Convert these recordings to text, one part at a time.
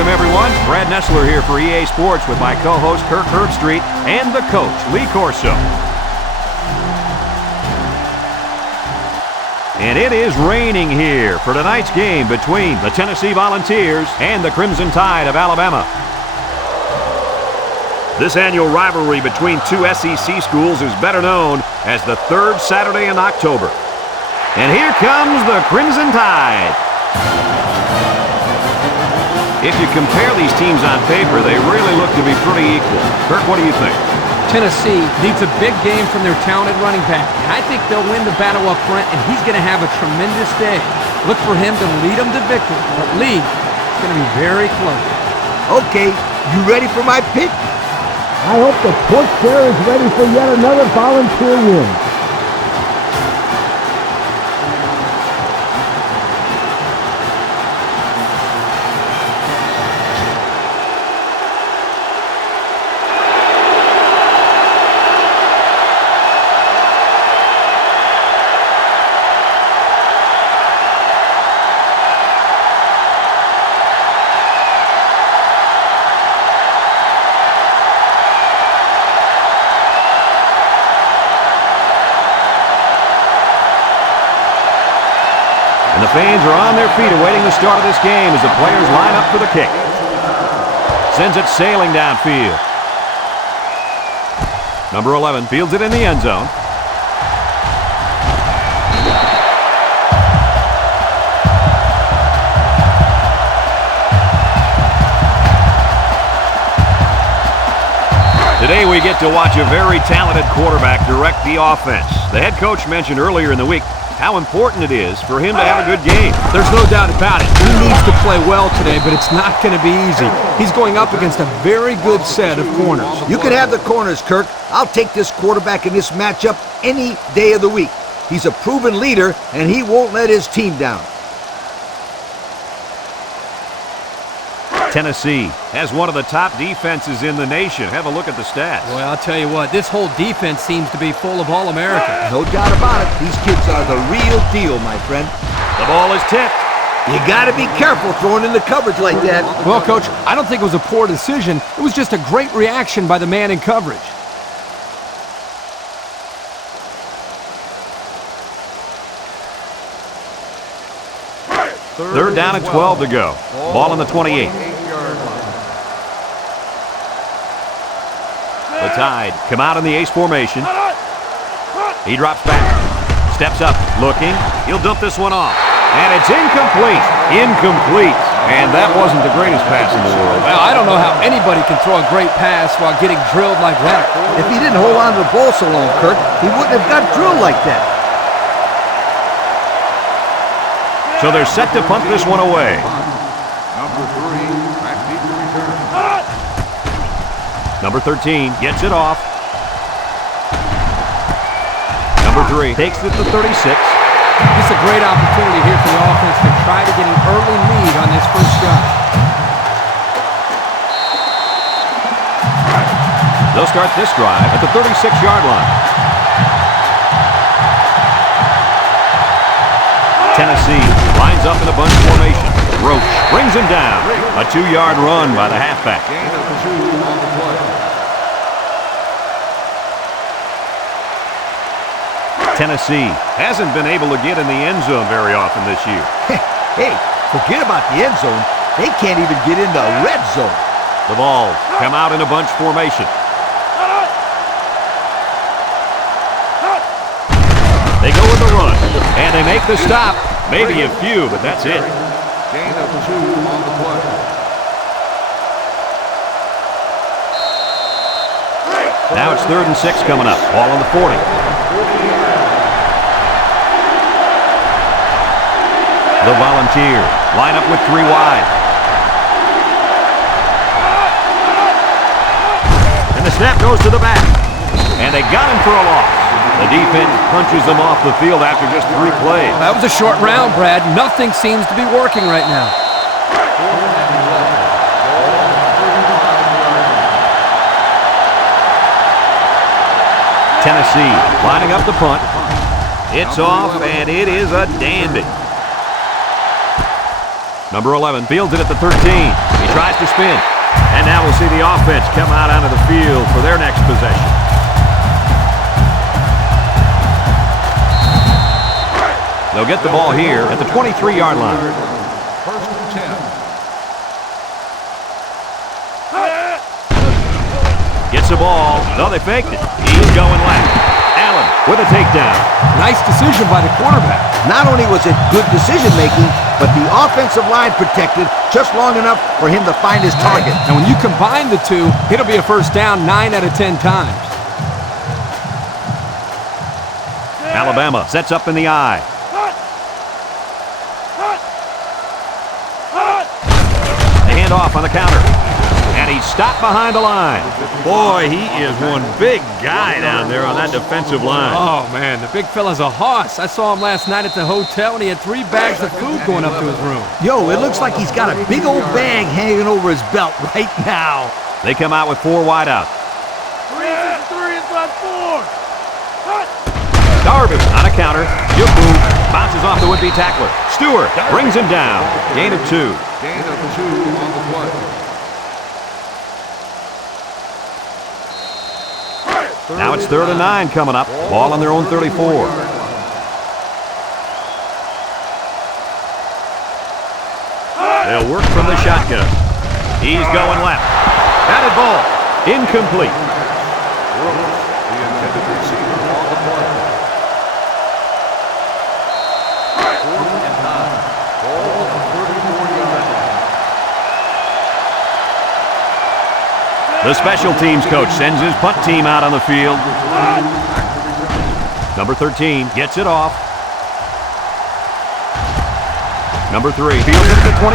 welcome everyone. Brad Nessler here for EA Sports with my co-host Kirk Herbstreit and the coach, Lee Corso. And it is raining here for tonight's game between the Tennessee Volunteers and the Crimson Tide of Alabama. This annual rivalry between two SEC schools is better known as the third Saturday in October. And here comes the Crimson Tide. If you compare these teams on paper, they really look to be pretty equal. Kirk, what do you think? Tennessee needs a big game from their talented running back, and I think they'll win the battle up front, and he's going to have a tremendous day. Look for him to lead them to victory, but Lee, it's going to be very close. Okay, you ready for my pick? I hope the torch bearer is ready for yet another volunteer win. And the fans are on their feet awaiting the start of this game as the players line up for the kick. Sends it sailing downfield. Number 11 fields it in the end zone. Today we get to watch a very talented quarterback direct the offense. The head coach mentioned earlier in the week how important it is for him to have a good game. There's no doubt about it. He needs to play well today, but it's not going to be easy. He's going up against a very good set of corners. You can have the corners, Kirk. I'll take this quarterback in this matchup any day of the week. He's a proven leader, and he won't let his team down. Tennessee has one of the top defenses in the nation. Have a look at the stats. Well, I'll tell you what, this whole defense seems to be full of All-Americans. No doubt about it. These kids are the real deal, my friend. The ball is tipped. You got to be careful throwing in the coverage like that. Well, Coach, I don't think it was a poor decision. It was just a great reaction by the man in coverage. Third down and 12 to go. Ball on the 28. The Tide come out in the ace formation. He drops back. Steps up. Looking. He'll dump this one off. And it's incomplete. Incomplete. And that wasn't the greatest pass in the world. Well, I don't know how anybody can throw a great pass while getting drilled like that. If he didn't hold on to the ball so long, Kirk, he wouldn't have got drilled like that. So they're set to punt this one away. Number 13 gets it off. Number 3 takes it to 36. This is a great opportunity here for the offense to try to get an early lead on this first drive. They'll start this drive at the 36-yard line. Tennessee lines up in a bunch formation. Roach brings him down. A 2-yard run by the halfback. Tennessee hasn't been able to get in the end zone very often this year. Hey, forget about the end zone. They can't even get in the red zone. The Vols come out in a bunch formation. They go with the run, and they make the stop. Maybe a few, but that's it. Gain of 2 on the play. Now it's 3rd and 6 coming up. Ball on the 40. The Volunteers line up with 3 wide. And the snap goes to the back. And they got him for a loss. The defense punches them off the field after just 3 plays. That was a short round, Brad. Nothing seems to be working right now. Tennessee lining up the punt. It's off, and it is a dandy. Number 11 fields it at the 13. He tries to spin. And now we'll see the offense come out onto the field for their next possession. They'll get the ball here at the 23-yard line. First and 10. Gets the ball. No, they faked it. He's going left. Allen with a takedown. Nice decision by the quarterback. Not only was it good decision-making, but the offensive line protected just long enough for him to find his target. And when you combine the two, it'll be a first down 9 out of 10 times. Alabama sets up in the eye. They hand off on the counter. And he's stopped behind the line. Boy, he is one big guy down there on that defensive line. Oh, man, the big fella's a hoss. I saw him last night at the hotel, and he had 3 bags of food going up to his room. Yo, it looks like he's got a big old bag hanging over his belt right now. They come out with 4 wideouts. 3 inside 4. Darby on a counter. Yubu bounces off the would-be tackler. Stewart brings him down. Gain of 2. Gain of 2 on the play. Now it's 3rd and 9 coming up. Ball on their own 34. They'll work from the shotgun. He's going left. Batted ball. Incomplete. The intended receiver on the play. 4th and 9. Ball on the 34-yard line. The special teams coach sends his punt team out on the field. Number 13 gets it off. Number 3 fields it at the 24.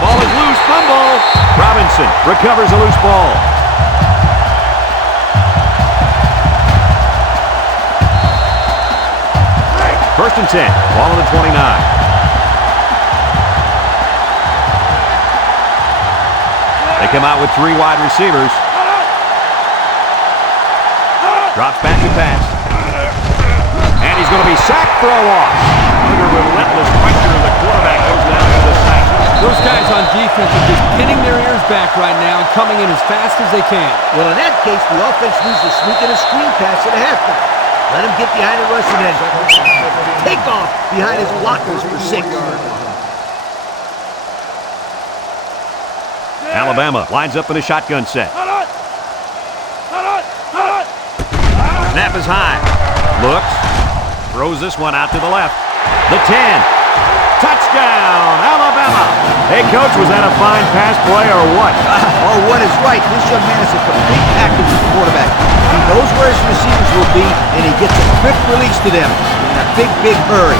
Ball is loose. Fumble. Robinson recovers a loose ball. First and 10. Ball on the 29. They come out with 3 wide receivers. Drops back to pass. And he's going to be sacked for a loss. Under relentless pressure, the quarterback goes down to the sack. Those guys on defense are just pinning their ears back right now and coming in as fast as they can. Well, in that case, the offense needs to sneak in a screen pass at halftime. Let him get behind the rush and then take off behind his blockers for 6. Alabama lines up in a shotgun set. Snap is high. Looks. Throws this one out to the left. The 10. Touchdown, Alabama. Hey, Coach, was that a fine pass play or what? Oh, what is right? This young man is a complete package at the quarterback. He knows where his receivers will be, and he gets a quick release to them in a big, big hurry.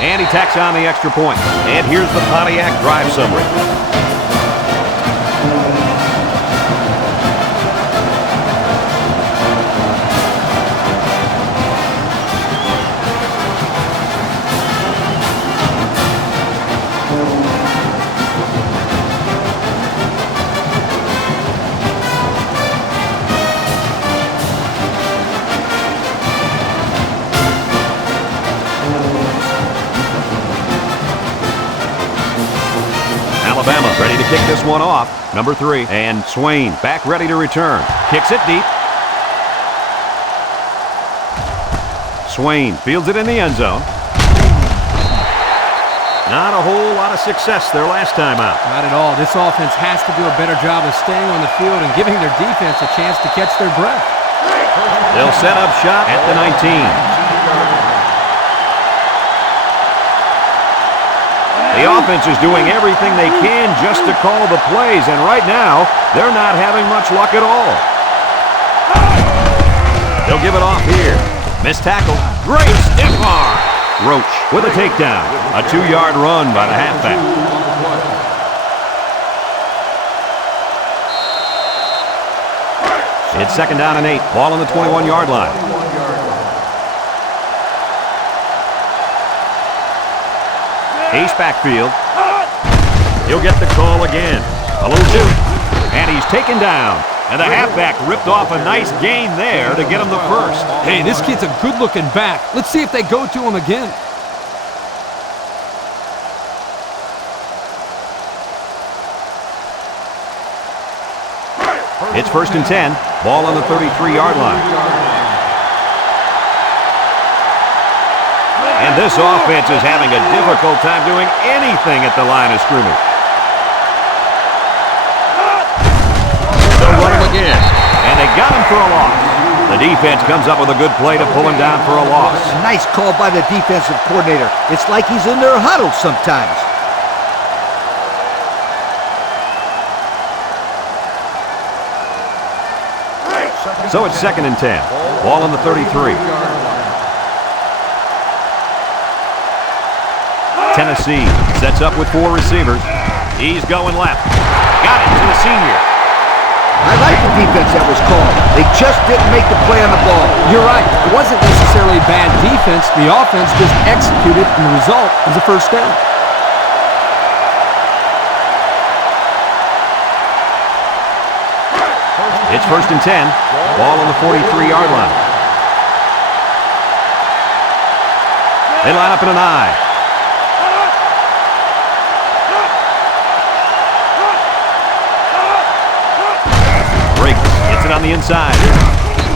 And he tacks on the extra point. And here's the Pontiac drive summary. Alabama ready to kick this one off. Number 3, and Swain back ready to return. Kicks it deep. Swain fields it in the end zone. Not a whole lot of success their last time out. Not at all. This offense has to do a better job of staying on the field and giving their defense a chance to catch their breath. They'll set up shop at the 19. The offense is doing everything they can just to call the plays, and right now, they're not having much luck at all. They'll give it off here. Missed tackle. Great stiff arm. Roach with a takedown. A 2-yard run by the halfback. It's 2nd down and 8. Ball on the 21-yard line. Ace backfield. He'll get the call again. A little juke. And he's taken down. And the halfback ripped off a nice gain there to get him the first. Hey, this kid's a good-looking back. Let's see if they go to him again. It's 1st and 10. Ball on the 33-yard line. And this offense is having a difficult time doing anything at the line of scrimmage. They'll run him again. And they got him for a loss. The defense comes up with a good play to pull him down for a loss. Nice call by the defensive coordinator. It's like he's in their huddle sometimes. So it's 2nd and 10. Ball on the 33. Tennessee sets up with 4 receivers. He's going left. Got it to the senior. I like the defense that was called. They just didn't make the play on the ball. You're right. It wasn't necessarily bad defense. The offense just executed, and the result was a first down. It's 1st and 10. Ball on the 43-yard line. They line up in an I. Briggs gets it on the inside.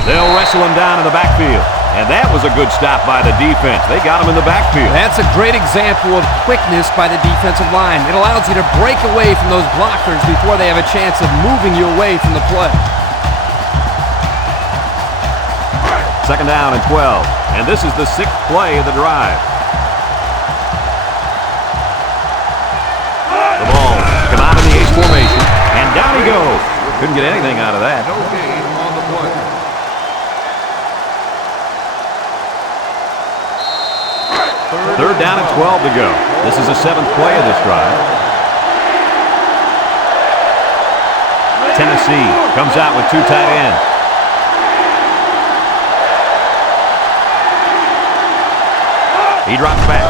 They'll wrestle him down in the backfield. And that was a good stop by the defense. They got him in the backfield. That's a great example of quickness by the defensive line. It allows you to break away from those blockers before they have a chance of moving you away from the play. 2nd down and 12. And this is the 6th play of the drive. The ball come out in the ace formation. And down he goes. Couldn't get anything out of that. No gain on the play. 3rd down and 12 to go. This is the 7th play of this drive. Tennessee comes out with 2 tight ends. He drops back.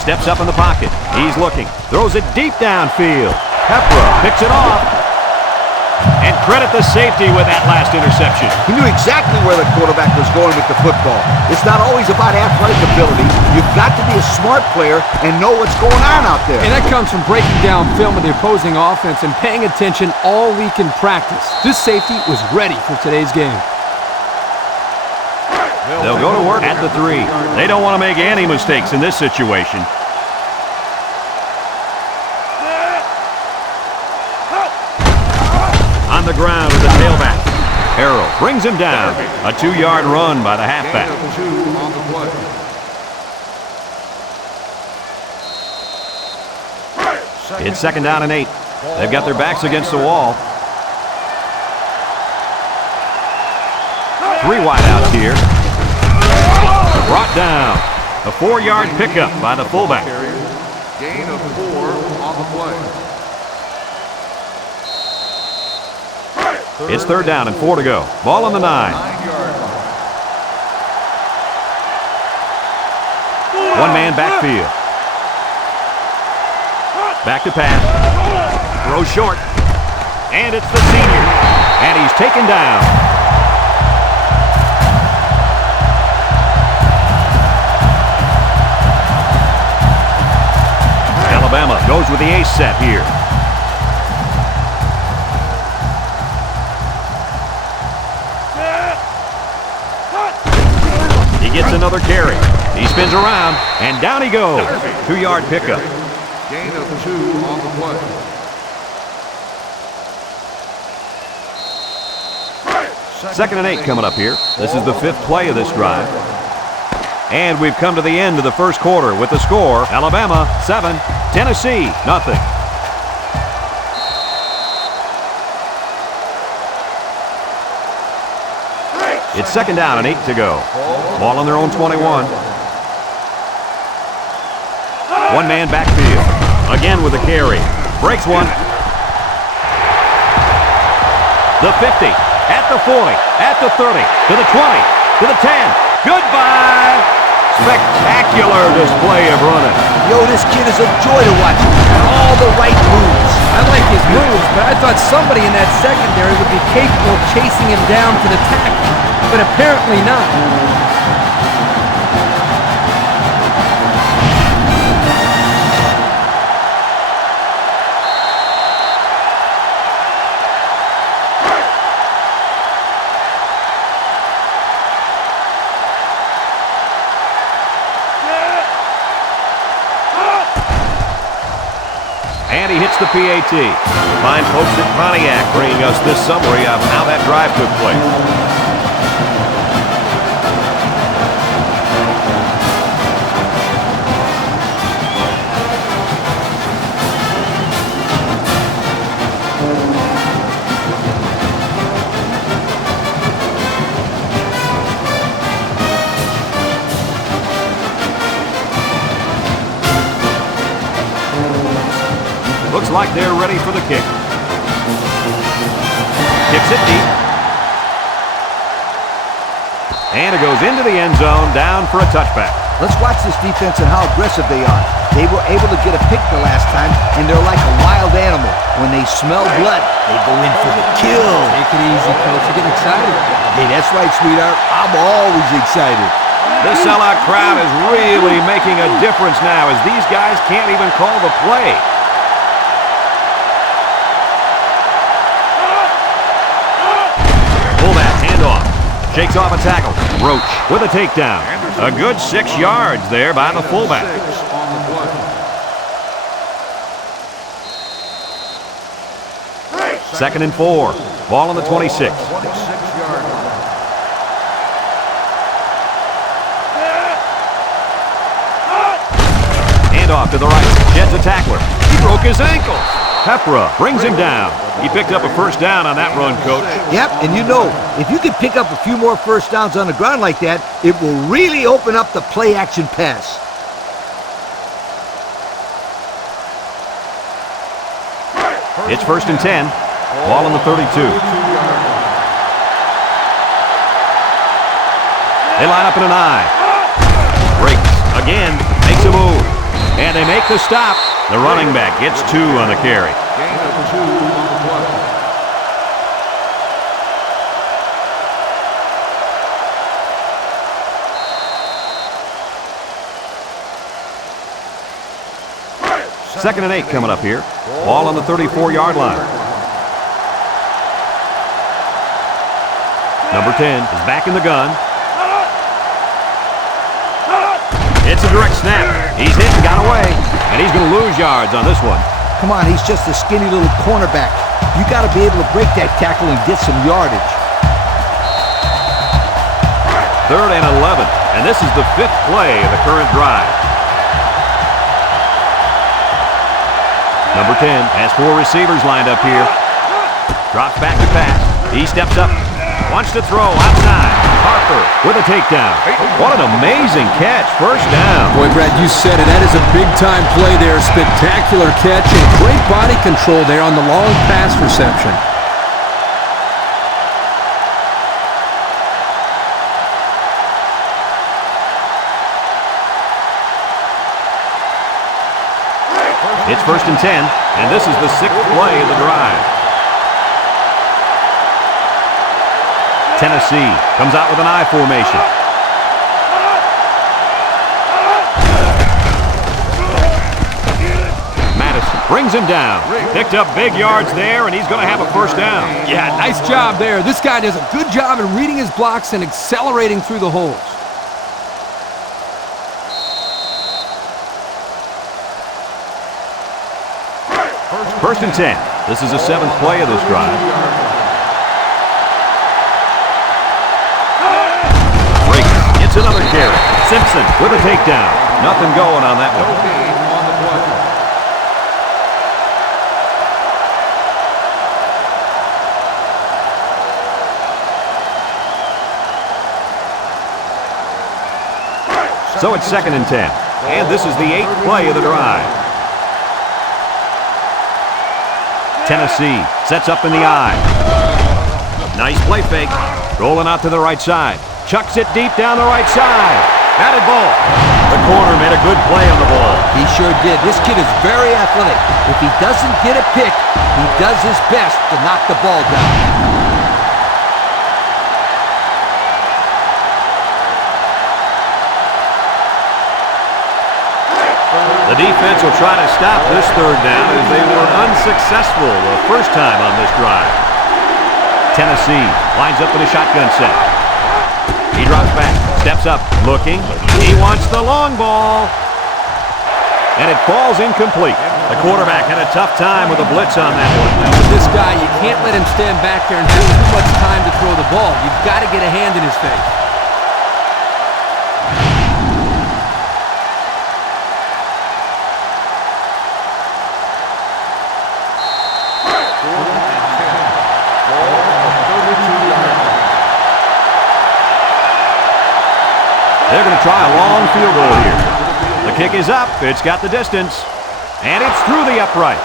Steps up in the pocket. He's looking. Throws it deep downfield. Hepra picks it off. And credit the safety with that last interception. He knew exactly where the quarterback was going with the football. It's not always about athletic ability. You've got to be a smart player and know what's going on out there. And that comes from breaking down film of the opposing offense and paying attention all week in practice. This safety was ready for today's game. They'll go to work at the 3. They don't want to make any mistakes in this situation. On the ground with the tailback. Harrell brings him down. A 2-yard run by the halfback. Gain of 2 on the play. It's 2nd down and 8. They've got their backs against the wall. 3 wideouts here. Brought down. A 4-yard pickup by the fullback. Gain of 4 on the play. It's 3rd down and 4 to go. Ball on the 9. 9-yard line. 1-man backfield. Back to pass. Throw short. And it's the senior. And he's taken down. Alabama goes with the ace set here. He gets another carry. He spins around, and down he goes. 2-yard pickup. Gain of 2 on the play. Second and 8 coming up here. This is the 5th play of this drive. And we've come to the end of the first quarter with the score, Alabama 7, Tennessee nothing. It's 2nd down and 8 to go. Ball on their own 21. 1-man backfield. Again with a carry. Breaks one. The 50. At the 40, at the 30, to the 20, to the 10. Goodbye! Spectacular display of running. Yo, this kid is a joy to watch. And all the right moves. I like his moves, but I thought somebody in that secondary would be capable of chasing him down to the tackle. But apparently not. And he hits the PAT. Fine folks at Pontiac bringing us this summary of how that drive took place. Looks like they're ready for the kick. Kicks it deep. And it goes into the end zone, down for a touchback. Let's watch this defense and how aggressive they are. They were able to get a pick the last time, and they're like a wild animal. When they smell blood, they go in for the kill. Take it easy, coach. You're getting excited. Hey, that's right, sweetheart. I'm always excited. This sellout crowd is really making a difference now as these guys can't even call the play. Shakes off a tackle. Roach with a takedown. A good 6 yards there by the fullback. Second and 4. Ball on the 26. Hand off to the right. Sheds a tackler. He broke his ankle. Pepra brings him down. He picked up a first down on that run, Coach. Yep, and you know, if you can pick up a few more first downs on the ground like that, it will really open up the play-action pass. It's first and 10. Ball on the 32. They line up in an I. Breaks again, makes a move. And they make the stop. The running back gets 2 on the carry. Gain of 2 on the play. Second and 8 coming up here. Ball on the 34-yard line. Number 10 is back in the gun. It's a direct snap. He's hit and got away. And he's going to lose yards on this one. Come on, he's just a skinny little cornerback. You got to be able to break that tackle and get some yardage. Third and 11. And this is the 5th play of the current drive. Number 10 has 4 receivers lined up here. Drops back to pass. He steps up. Wants to throw outside. Harper with a takedown. What an amazing catch. First down. Boy, Brad, you said it. That is a big-time play there. Spectacular catch and great body control there on the long pass reception. It's first and 10, and this is the 6th play of the drive. Tennessee comes out with an I formation. Madison brings him down. Picked up big yards there, and he's going to have a first down. Yeah, nice job there. This guy does a good job in reading his blocks and accelerating through the holes. First and 10. This is the 7th play of this drive. It's another carry. Simpson with a takedown. Nothing going on that one. No gain on the play. So it's second and 10. And this is the 8th play of the drive. Tennessee sets up in the I. Nice play fake. Rolling out to the right side. Chucks it deep down the right side. Batted ball. The corner made a good play on the ball. He sure did. This kid is very athletic. If he doesn't get a pick, he does his best to knock the ball down. The defense will try to stop this third down as they were unsuccessful the first time on this drive. Tennessee lines up in a shotgun set. He drops back, steps up, looking. He wants the long ball. And it falls incomplete. The quarterback had a tough time with a blitz on that one. Now with this guy, you can't let him stand back there and have too much time to throw the ball. You've got to get a hand in his face. They're going to try a long field goal here. The kick is up. It's got the distance. And it's through the uprights.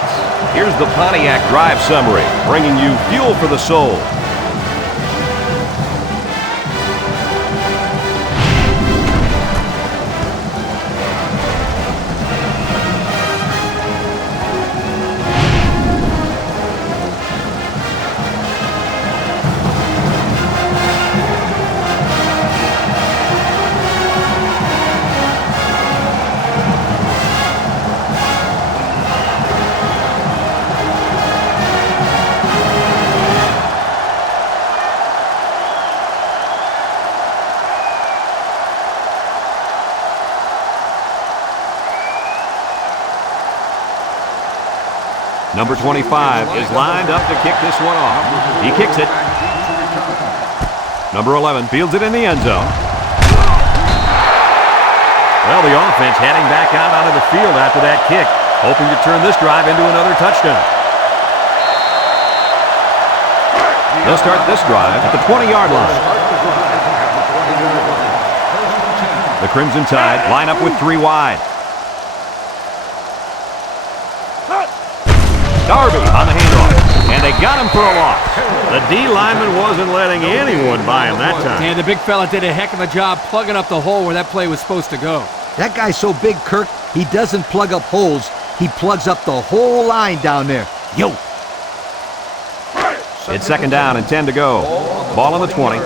Here's the Pontiac drive summary, bringing you fuel for the soul. Number 25 is lined up to kick this one off. He kicks it. Number 11 fields it in the end zone. Well, the offense heading back out onto the field after that kick, hoping to turn this drive into another touchdown. They'll start this drive at the 20-yard line. The Crimson Tide line up with 3 wide. Darby on the handoff, and they got him for a loss. The D lineman wasn't letting anyone by him that time. And the big fella did a heck of a job plugging up the hole where that play was supposed to go. That guy's so big, Kirk, he doesn't plug up holes. He plugs up the whole line down there. Yo! It's second down and 10 to go. Ball on the 20.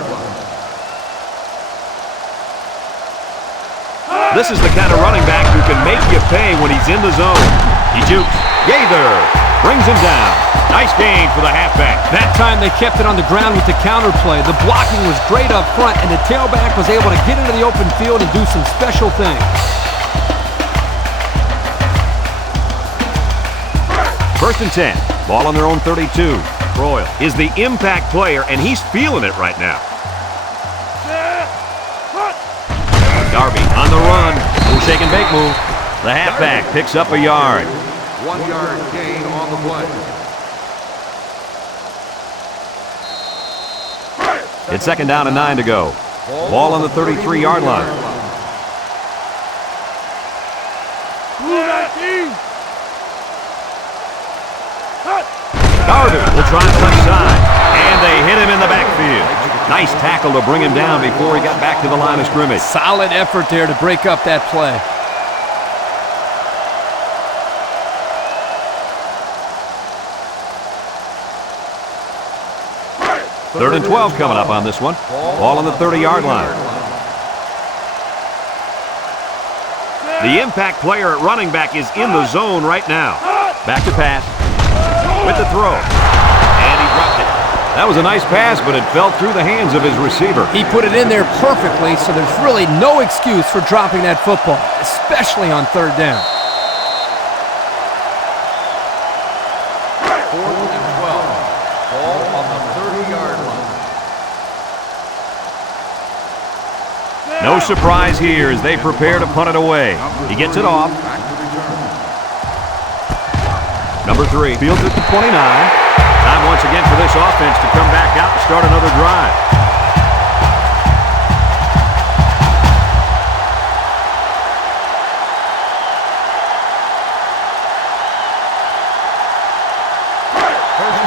This is the kind of running back who can make you pay when he's in the zone. He jukes. Gaither brings him down. Nice gain for the halfback. That time they kept it on the ground with the counter play. The blocking was great up front, and the tailback was able to get into the open field and do some special things. First and 10. Ball on their own 32. Royal is the impact player, and he's feeling it right now. Darby on the run. Little shake and bake move. The halfback picks up a yard. 1 yard gain on the play. It's second down and 9 to go. Ball on the 33-yard line. Darby will try the left side, and they hit him in the backfield. Nice tackle to bring him down before he got back to the line of scrimmage. Solid effort there to break up that play. Third and 12 coming up on this one. Ball on the 30-yard line. The impact player at running back is in the zone right now. Back to pass. With the throw. And he dropped it. That was a nice pass, but it fell through the hands of his receiver. He put it in there perfectly, so there's really no excuse for dropping that football, especially on third down. 4th and 12. Ball on the 30-yard line. No surprise here as they prepare to punt it away. He gets it off. Number 3 fields it to 29. Time once again for this offense to come back out and start another drive.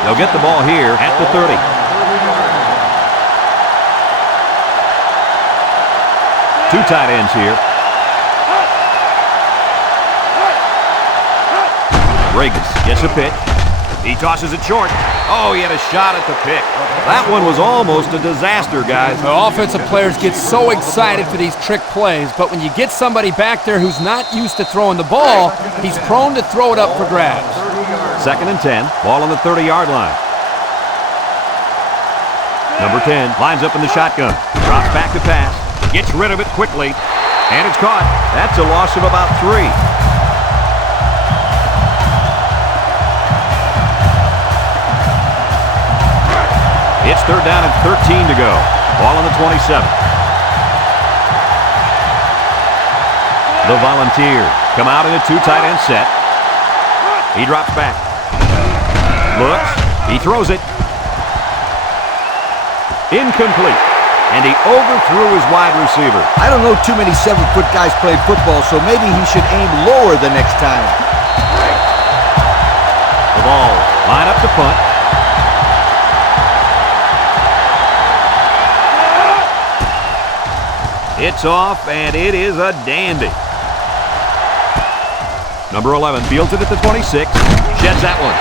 They'll get the ball here at the 30. Two tight ends here. Regas gets a pitch. He tosses it short. Oh, he had a shot at the pick. That one was almost a disaster, guys. The offensive players get so excited for these trick plays, but when you get somebody back there who's not used to throwing the ball, he's prone to throw it up for grabs. 2nd and 10. Ball on the 30-yard line. Number 10 lines up in the shotgun. Drops back to pass. Gets rid of it quickly. And it's caught. That's a loss of about 3. It's 3rd down and 13 to go. Ball on the 27. The Volunteers come out in a 2 tight end set. He drops back. Looks. He throws it. Incomplete. And he overthrew his wide receiver. I don't know too many 7-foot guys playing football, so maybe he should aim lower the next time. The ball line up to punt. It's off, and it is a dandy. Number 11 fields it at the 26. Sheds that one.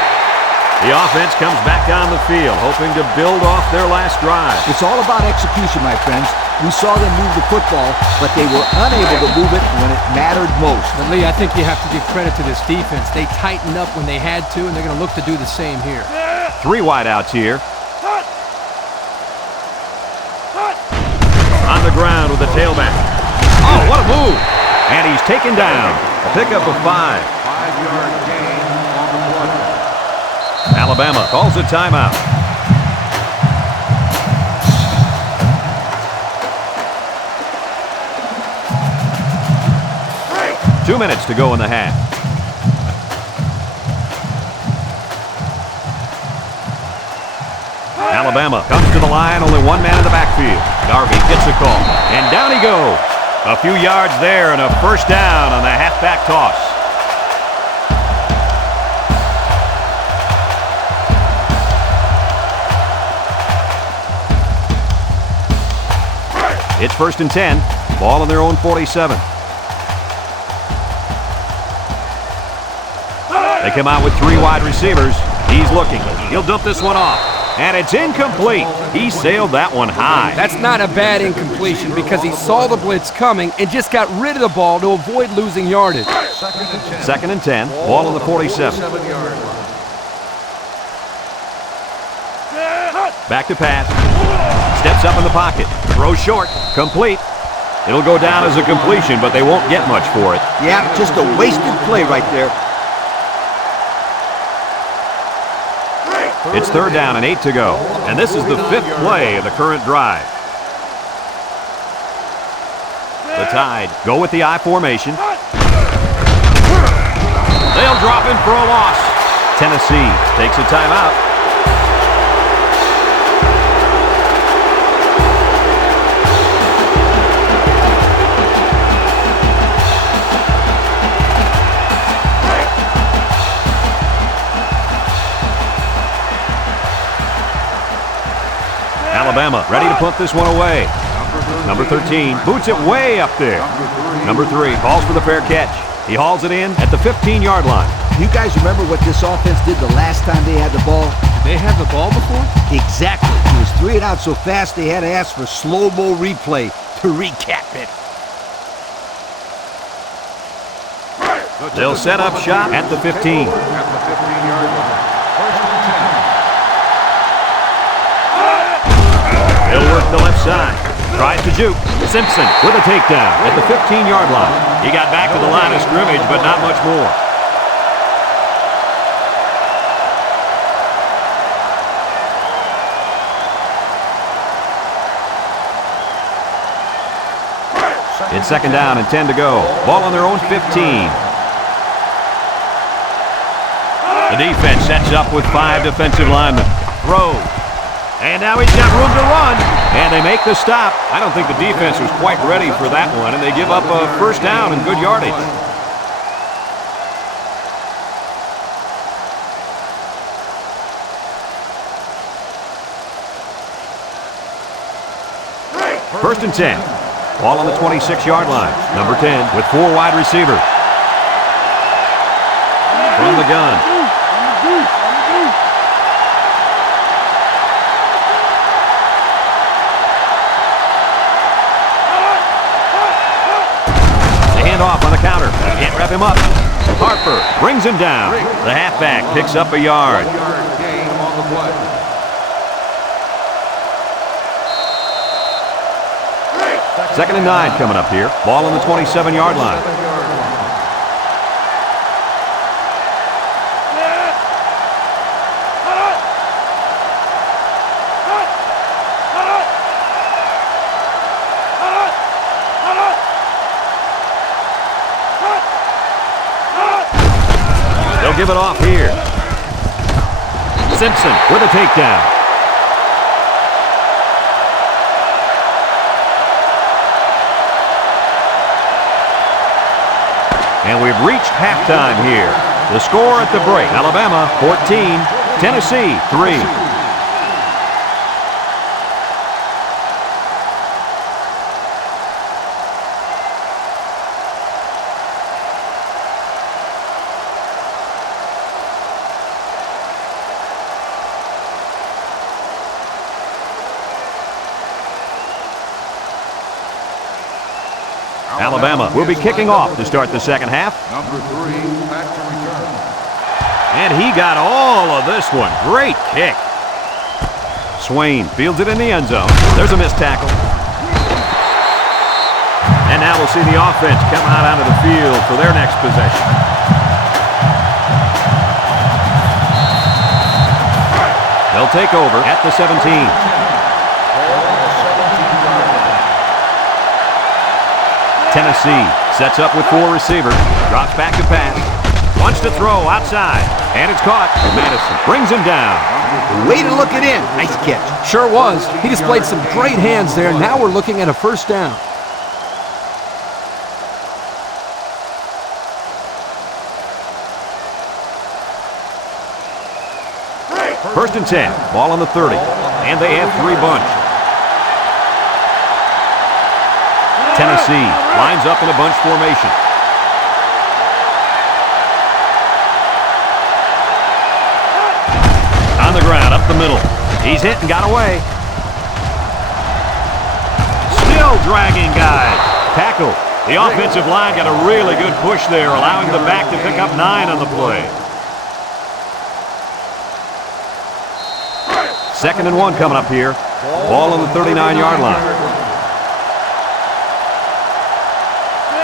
The offense comes back down the field, hoping to build off their last drive. It's all about execution, my friends. We saw them move the football, but they were unable to move it when it mattered most. But Lee, I think you have to give credit to this defense. They tightened up when they had to, and they're going to look to do the same here. 3 wideouts here. On the ground with the tailback. Oh, what a move! And he's taken down. A pickup of 5. 5-yard gain on the play. Alabama calls a timeout. Hey. 2 minutes to go in the half. Alabama comes to the line, only 1 man in the backfield. Garvey gets a call, and down he goes. A few yards there and a 1st down on the halfback toss. It's 1st and 10. Ball on their own 47. They come out with 3 wide receivers. He's looking. He'll dump this one off. And it's incomplete. He sailed that one high. That's not a bad incompletion because he saw the blitz coming and just got rid of the ball to avoid losing yardage. 2nd and 10. Ball on the 47. Back to pass. Steps up in the pocket. Throws short. Complete. It'll go down as a completion, but they won't get much for it. Yeah, just a wasted play right there. It's 3rd down and 8 to go. And this is the 5th play of the current drive. The Tide go with the I formation. They'll drop in for a loss. Tennessee takes a timeout. Alabama ready to punt this one away. Number 13 boots it way up there. Number 3 calls for the fair catch. He hauls it in at the 15-yard line. You guys remember what this offense did the last time they had the ball? Did they have the ball before? Exactly. It was 3 and out so fast they had to ask for slow-mo replay to recap it. They'll set up shop at the 15. At the 15-yard line. 1st and 10. They'll work the left side. Tries to juke. Simpson with a takedown at the 15-yard line. He got back to the line of scrimmage, but not much more. It's 2nd down and 10 to go. Ball on their own 15. The defense sets up with 5 defensive linemen. Throws. And now he's got room to run. And they make the stop. I don't think the defense was quite ready for that one, and they give up a 1st down and good yardage. First and 10. Ball on the 26-yard line. Number 10 with 4 wide receivers. From the gun. The handoff on the counter. Can't wrap him up. Harper brings him down. The halfback picks up a yard. 1 yard gain on the play. Second and 9 coming up here. Ball on the 27-yard line. They'll give it off here. Simpson with a takedown. And we've reached halftime here. The score at the break, Alabama 14, Tennessee 3. Alabama will be kicking off to start the second half. Number 3, back to return. And he got all of this one. Great kick. Swain fields it in the end zone. There's a missed tackle. And now we'll see the offense come out onto the field for their next possession. They'll take over at the 17. Tennessee sets up with 4 receivers, drops back to pass, wants to throw outside, and it's caught. Madison brings him down. Way to look it in. Nice catch. Sure was. He displayed some great hands there. Now we're looking at a first down. First and 10, ball on the 30, and they have 3 bunch. Tennessee lines up in a bunch formation. On the ground, up the middle. He's hit and got away. Still dragging guys. Tackle. The offensive line got a really good push there, allowing the back to pick up 9 on the play. Second and 1 coming up here. Ball on the 39-yard line.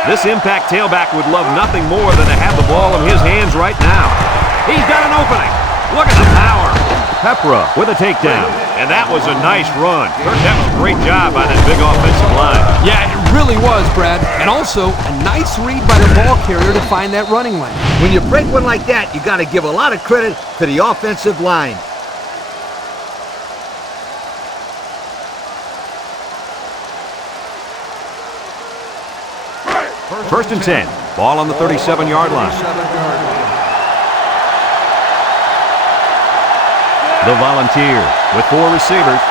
This impact tailback would love nothing more than to have the ball in his hands right now. He's got an opening. Look at the power. Pepra with a takedown. And that was a nice run. That was a great job by that big offensive line. Yeah, it really was, Brad. And also, a nice read by the ball carrier to find that running lane. When you break one like that, you got to give a lot of credit to the offensive line. First and 10. Ball on the 37-yard line. The Volunteers with 4 receivers.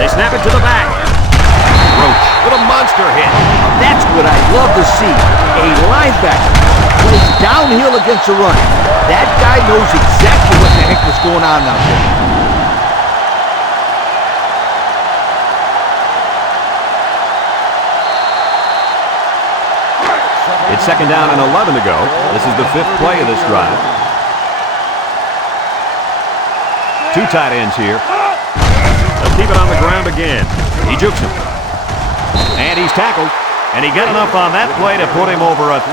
They snap it to the back. Roach with a monster hit. That's what I'd love to see. A linebacker plays downhill against the run. That guy knows exactly what the heck is going on out there. It's second down and 11 to go. This is the 5th play of this drive. 2 tight ends here. They'll keep it on the ground again. He jukes him. And he's tackled. And he got enough on that play to put him over 1,000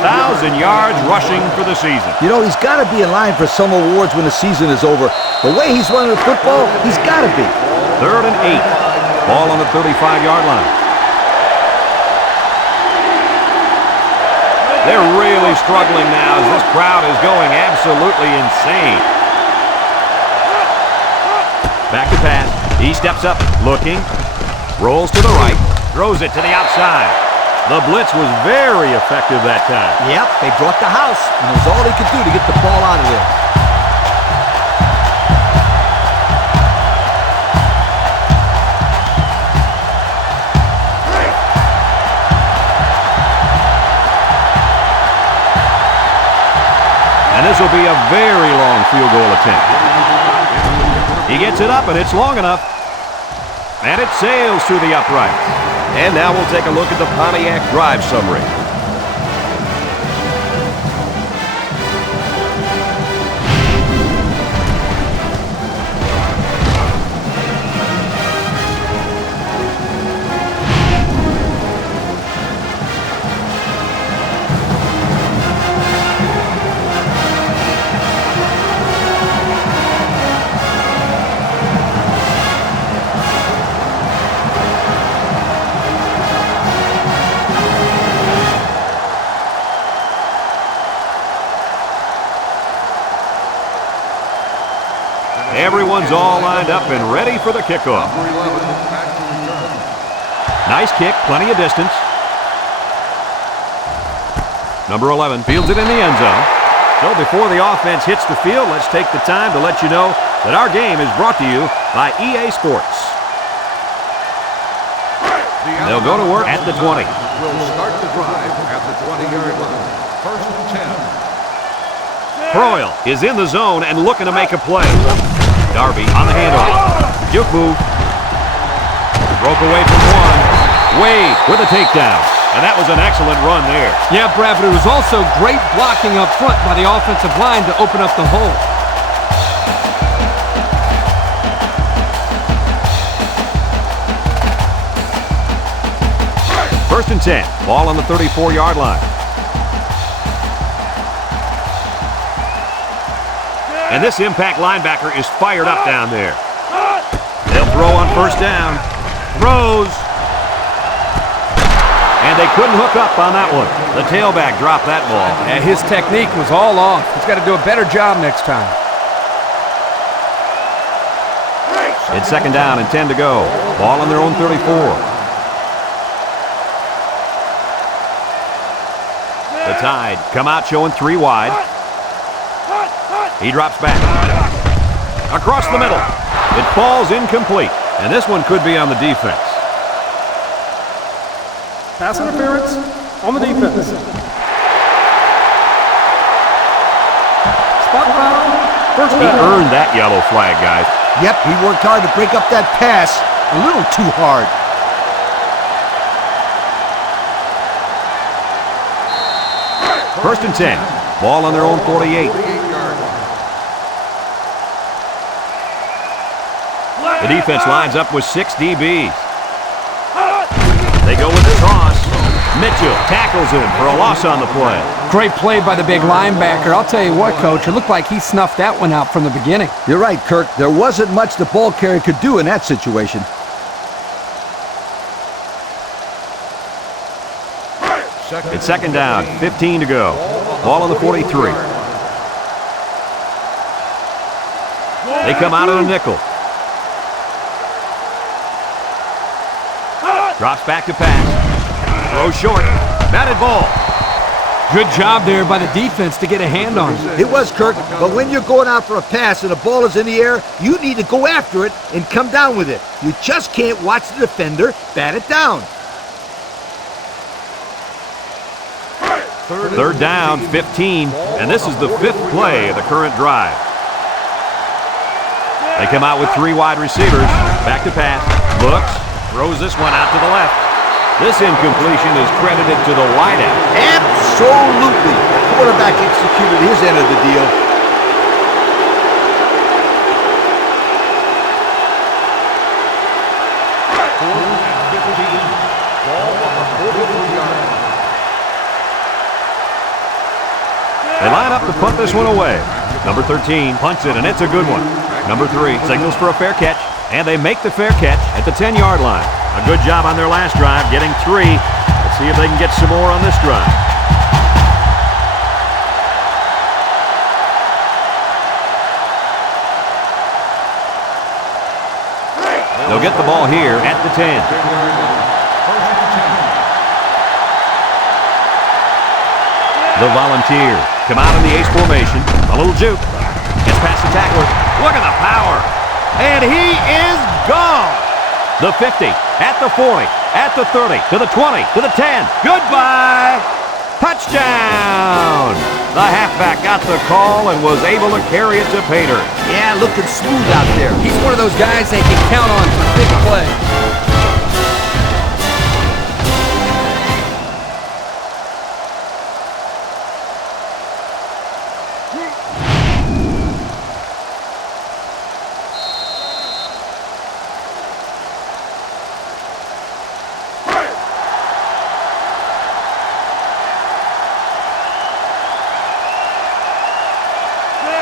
yards rushing for the season. You know, he's got to be in line for some awards when the season is over. The way he's running the football, he's got to be. Third and 8. Ball on the 35-yard line. They're really struggling now as this crowd is going absolutely insane. Back to pass. He steps up, looking, rolls to the right, throws it to the outside. The blitz was very effective that time. Yep, they brought the house, and it was all they could do to get the ball out of there. this will be a very long field goal attempt. He gets it up, and it's long enough. And it sails through the uprights. And now we'll take a look at the Pontiac drive summary. Everyone's all lined up and ready for the kickoff. Nice kick, plenty of distance. Number 11 fields it in the end zone. So before the offense hits the field, let's take the time to let you know that our game is brought to you by EA Sports. They'll go to work at the 20. We'll start the drive at the 20-yard line. First and 10. Proyle is in the zone and looking to make a play. Darby on the handoff. Juke move. Broke away from one. Wade with a takedown. And that was an excellent run there. Yeah, Brad, but it was also great blocking up front by the offensive line to open up the hole. First and 10. Ball on the 34-yard line. And this impact linebacker is fired up down there. They'll throw on first down. Throws. And they couldn't hook up on that one. The tailback dropped that ball. And his technique was all off. He's got to do a better job next time. It's second down and 10 to go. Ball on their own 34. The Tide come out showing 3 wide. He drops back. Across the middle. It falls incomplete. And this one could be on the defense. Pass interference on the defense. Spot foul. First He down. earned that yellow flag, guys. Yep, he worked hard to break up that pass. A little too hard. First and 10. Ball on their own 48. The defense lines up with 6 DBs. They go with the toss. Mitchell tackles him for a loss on the play. Great play by the big linebacker. I'll tell you what, Coach, it looked like he snuffed that one out from the beginning. You're right, Kirk. There wasn't much the ball carrier could do in that situation. It's second down, 15 to go. Ball on the 43. They come out in a nickel. Drops back to pass. Throw short. Batted ball. Good job there by the defense to get a hand on it. It was, Kirk, but when you're going out for a pass and the ball is in the air, you need to go after it and come down with it. You just can't watch the defender bat it down. Third down, 15, and this is the 5th play of the current drive. They come out with 3 wide receivers. Back to pass. Looks. Throws this one out to the left. This incompletion is credited to the wideout. Absolutely. The quarterback executed his end of the deal. They line up to punt this one away. Number 13 punts it, and it's a good one. Number 3 signals for a fair catch, and they make the fair catch at the 10-yard line. A good job on their last drive, getting 3. Let's see if they can get some more on this drive. They'll get the ball here at the 10. The Volunteers come out in the ace formation. A little juke. Gets past the tackler. Look at the power. And he is gone. The 50, at the 40, at the 30, to the 20, to the 10. Goodbye. Touchdown. The halfback got the call and was able to carry it to pay dirt. Yeah, looking smooth out there. He's one of those guys they can count on for big plays.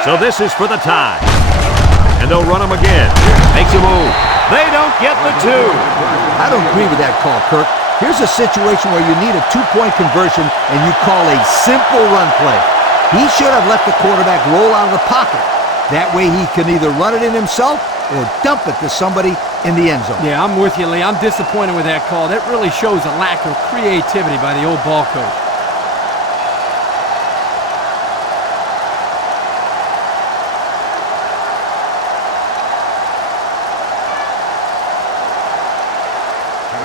So this is for the tie. And they'll run him again. Makes a move. They don't get the two. I don't agree with that call, Kirk. Here's a situation where you need a two-point conversion and you call a simple run play. He should have let the quarterback roll out of the pocket. That way he can either run it in himself or dump it to somebody in the end zone. Yeah, I'm with you, Lee. I'm disappointed with that call. That really shows a lack of creativity by the old ball coach.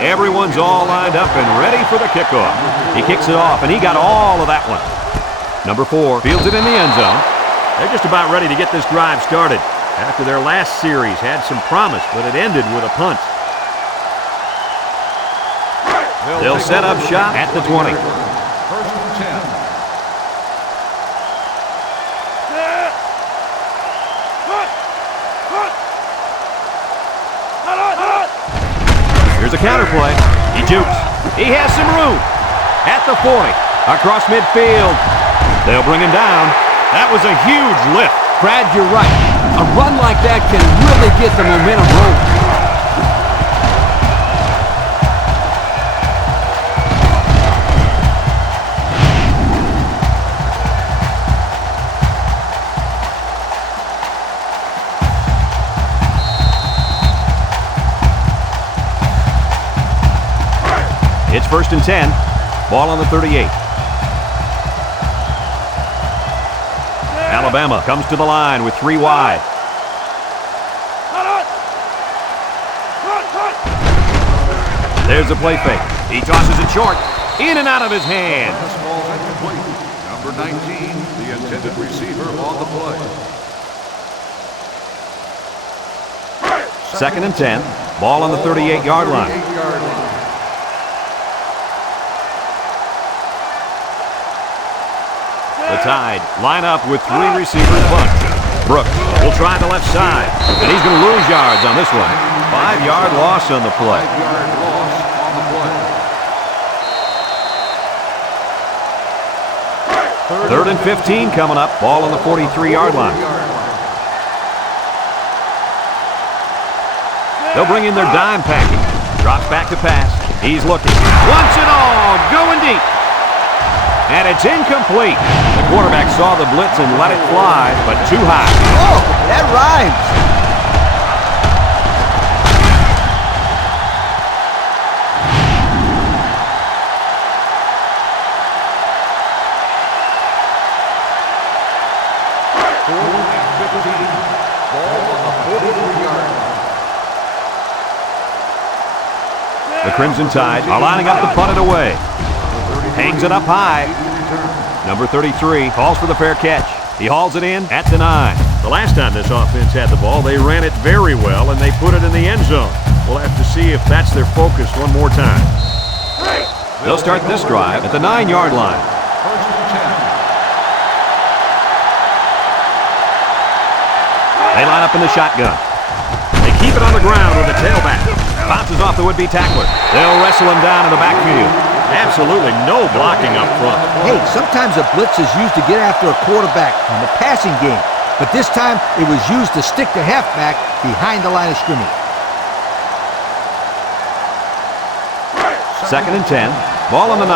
Everyone's all lined up and ready for the kickoff. He kicks it off, and he got all of that one. Number 4 fields it in the end zone. They're just about ready to get this drive started. After their last series had some promise, but it ended with a punt. They'll set up shop at the 20. First and 10. Here's a counter play. He jukes. He has some room. At the 40. Across midfield. They'll bring him down. That was a huge lift. Brad, you're right. A run like that can really get the momentum rolling. It's first and 10. Ball on the 38. Alabama comes to the line with 3 wide. There's the play fake. He tosses it short. In and out of his hands. This ball's incomplete. Number 19, the intended receiver on the play. Second and 10. Ball on the 38-yard line. The Tide line up with 3 receivers bunch. Brooks will try the left side, and he's going to lose yards on this one. 5-yard loss on the play. 5-yard loss on the play. Third and 15 coming up. Ball on the 43-yard line. They'll bring in their dime package. Drops back to pass. He's looking. Wants it all. Going deep. And it's incomplete. The quarterback saw the blitz and let it fly, but too high. Oh, that rhymes. The Crimson Tide are lining up to punt it away. Hangs it up high. Number 33 calls for the fair catch. He hauls it in at the 9. The last time this offense had the ball, they ran it very well, and they put it in the end zone. We'll have to see if that's their focus one more time. They'll start this drive at the 9-yard line. First and 10. They line up in the shotgun. They keep it on the ground with the tailback. Bounces off the would-be tackler. They'll wrestle him down in the backfield. Absolutely no blocking up front. Hey, sometimes a blitz is used to get after a quarterback in the passing game, but this time it was used to stick the halfback behind the line of scrimmage. Second and 10. Ball on the 9.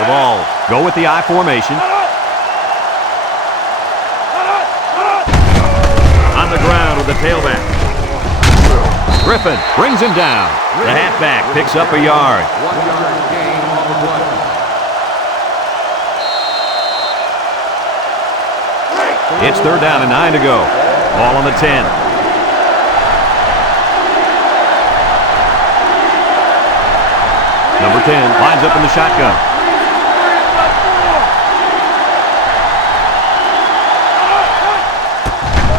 The Vols go with the I formation. On the ground with the tailback. Griffin brings him down. The halfback picks up a yard. 1-yard gain on the play. It's third down and 9 to go. Ball on the 10. Number 10 lines up in the shotgun.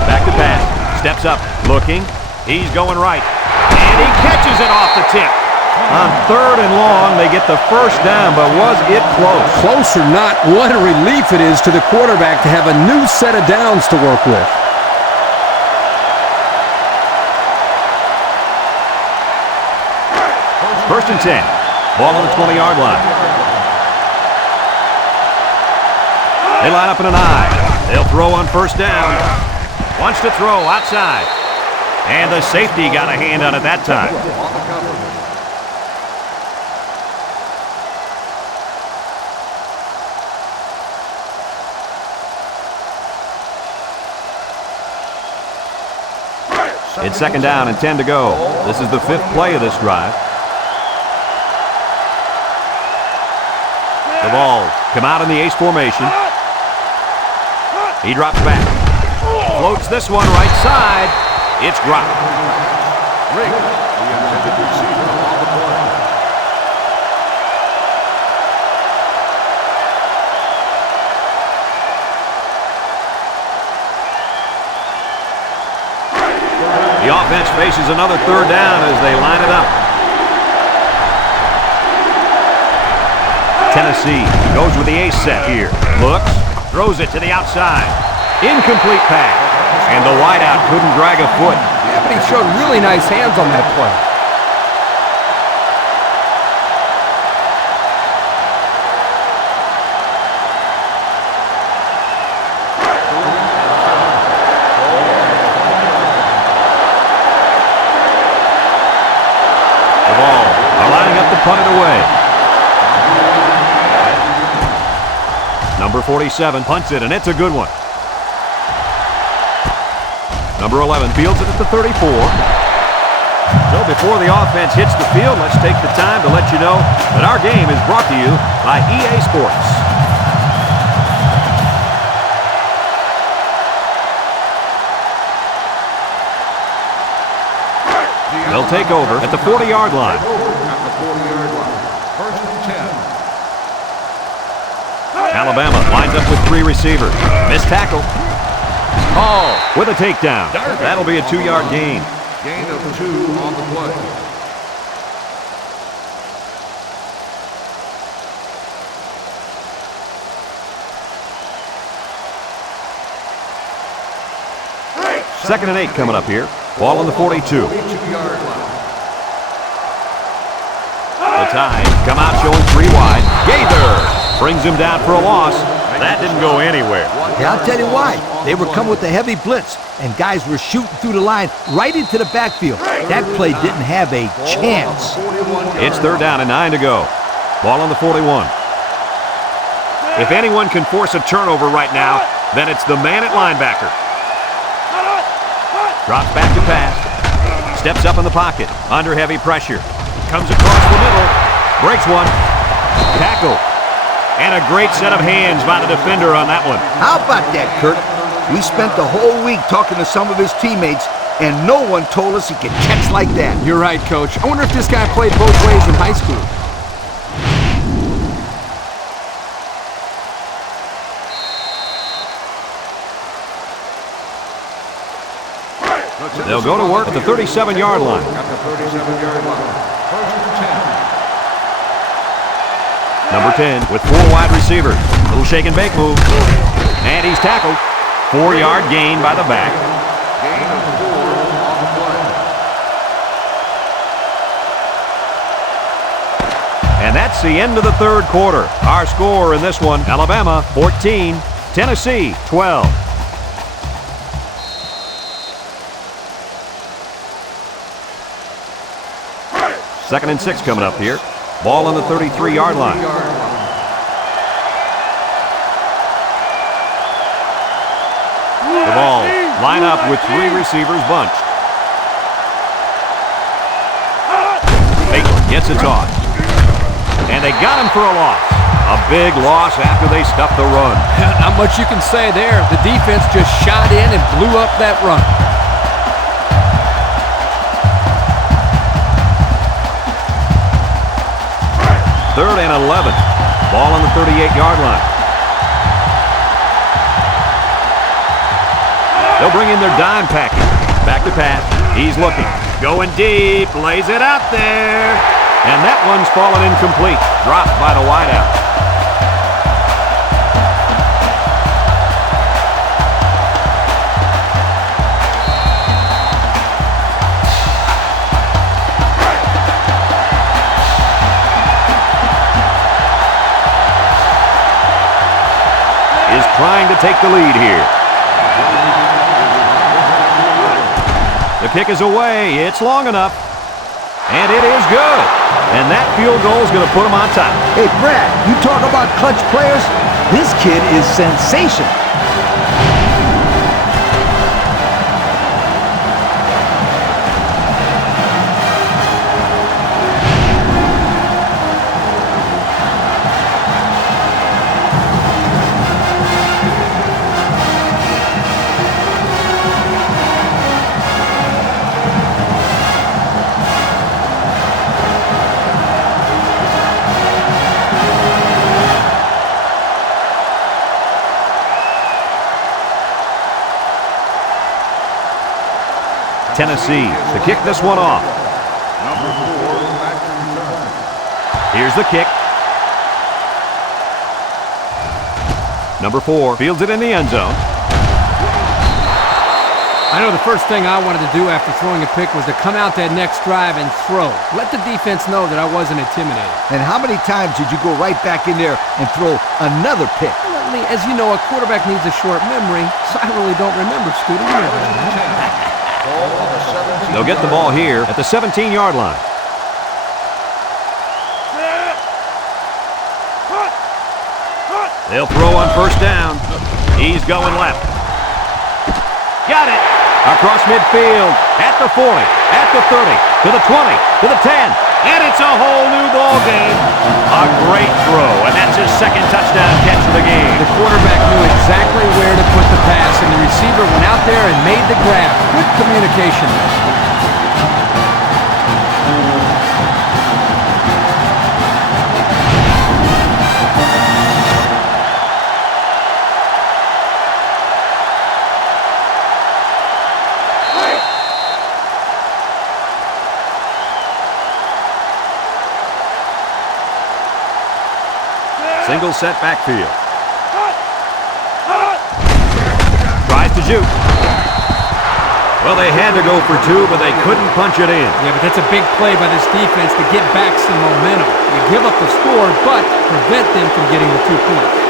Back to pass. Steps up. Looking. He's going right. And he catches it off the tip. On 3rd and long, they get the first down, but was it close? Close or not, what a relief it is to the quarterback to have a new set of downs to work with. First and 10. Ball on the 20-yard line. They line up in an I. They'll throw on first down. Wants to throw outside. And the safety got a hand on it that time. It's second down and 10 to go. This is the 5th play of this drive. The Vols come out in the ace formation. He drops back. Floats this one right side. It's dropped. Rick, the intended receiver on the play. The offense faces another 3rd down as they line it up. Tennessee goes with the ace set here. Looks, throws it to the outside. Incomplete pass. And the wideout couldn't drag a foot. Yeah, but he showed really nice hands on that play. The Vols are lining up to punt it away. Number 47 punts it, and it's a good one. Number 11 fields it at the 34. So before the offense hits the field, let's take the time to let you know that our game is brought to you by EA Sports. They'll take over at the 40-yard line. At the 40-yard line. First and 10. Alabama lines up with 3 receivers. Missed tackle. Hall with a takedown. That'll be a 2-yard gain. Gain of 2 on the play. Second and 8 coming up here. Ball on the 42. 42-yard line. The Tide come out showing 3 wide. Gaither brings him down for a loss. That didn't go anywhere. Yeah, I'll tell you why. They were coming with a heavy blitz, and guys were shooting through the line right into the backfield. That play didn't have a chance. It's 3rd down and 9 to go. Ball on the 41. If anyone can force a turnover right now, then it's the man at linebacker. Drops back to pass. Steps up in the pocket. Under heavy pressure. Comes across the middle. Breaks one. Tackle. And a great set of hands by the defender on that one. How about that, Kurt? We spent the whole week talking to some of his teammates, and no one told us he could catch like that. You're right, Coach. I wonder if this guy played both ways in high school. They'll go to work at the 37-yard line. At the 37-yard line. First and 10. Number 10 with 4 wide receivers. Little shake and bake move. And he's tackled. 4-yard gain by the back. Gain of 4 on the play. And that's the end of the 3rd quarter. Our score in this one, Alabama 14, Tennessee 12. Second and 6 coming up here. Ball on the 33-yard line. The Vols line up with 3 receivers bunched. Baker gets a toss. And they got him for a loss. A big loss after they stuffed the run. Not much you can say there. The defense just shot in and blew up that run. 3rd and 11. Ball on the 38-yard line. They'll bring in their dime package. Back to pass. He's looking. Going deep. Lays it out there. And that one's fallen incomplete. Dropped by the wideout. Is trying to take the lead here. The kick is away. It's long enough. And it is good. And that field goal is going to put them on top. Hey, Brad, you talk about clutch players? This kid is sensational. Tennessee to kick this one off. Here's the kick. Number 4 fields it in the end zone. I know the first thing I wanted to do after throwing a pick was to come out that next drive and throw. Let the defense know that I wasn't intimidated. And how many times did you go right back in there and throw another pick? Well, Lee, as you know, a quarterback needs a short memory, so I really don't remember, Scooter. You know that. They'll get the ball here at the 17-yard line. They'll throw on first down. He's going left. Got it. Across midfield. At the 40. At the 30. To the 20. To the 10. And it's a whole new ball game. A great throw. And that's his second touchdown catch of the game. The quarterback knew exactly where to put the pass, and the receiver went out there and made the grab. Good communication. Single set backfield. Tries to shoot. Well, they had to go for 2, but they couldn't punch it in. Yeah, but that's a big play by this defense to get back some momentum. You give up the score, but prevent them from getting the 2 points.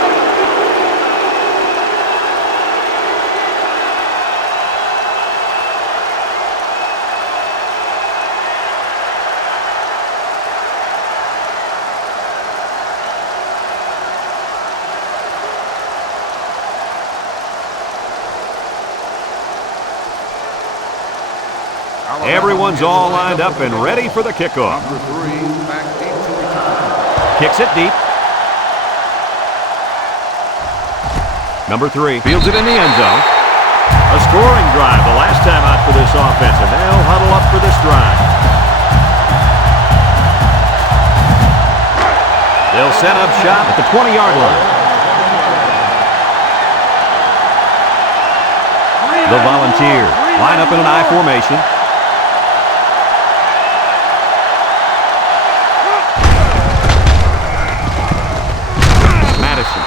Everyone's all lined up and ready for the kickoff. Number 3, back deep to return. Kicks it deep. Number 3 fields it in the end zone. A scoring drive the last time out for this offense, and they'll huddle up for this drive. They'll set up shop at the 20-yard line. The Volunteers line up in an I formation.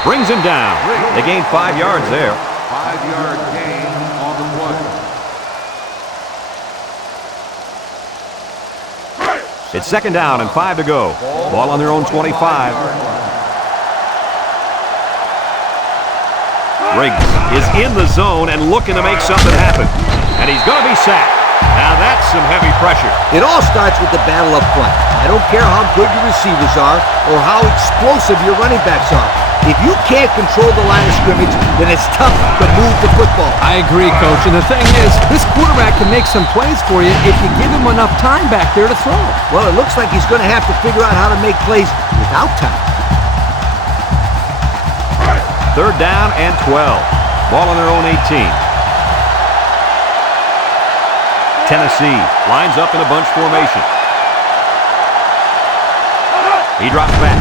Brings him down. They gained 5 yards there. 5-yard gain on the play. It's 2nd down and 5 to go. Ball on their own 25. Riggs is in the zone and looking to make something happen. And he's going to be sacked. Now that's some heavy pressure. It all starts with the battle up front. I don't care how good your receivers are or how explosive your running backs are. If you can't control the line of scrimmage, then it's tough to move the football. I agree, Coach. And the thing is, this quarterback can make some plays for you if you give him enough time back there to throw. Well, it looks like he's going to have to figure out how to make plays without time. 3rd down and 12. Ball on their own 18. Tennessee lines up in a bunch formation. He drops back.